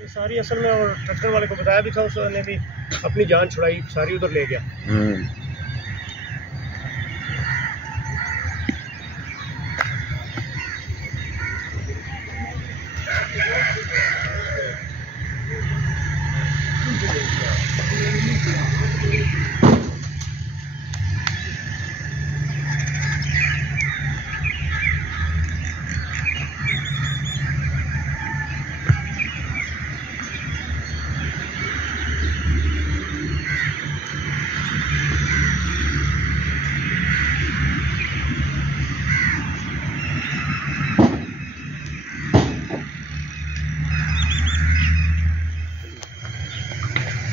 ये सारी असल में, और ट्रैक्टर वाले को बताया भी था, उसने भी अपनी जान छुड़ाई, सारी उधर ले गया।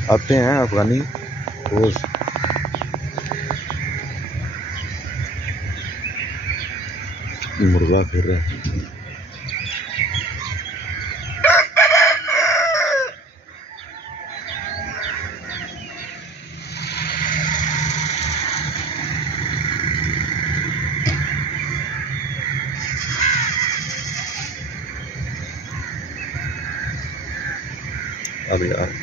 आते हैं अफगानी रोज। मुर्गा फिर रहा है। अब यार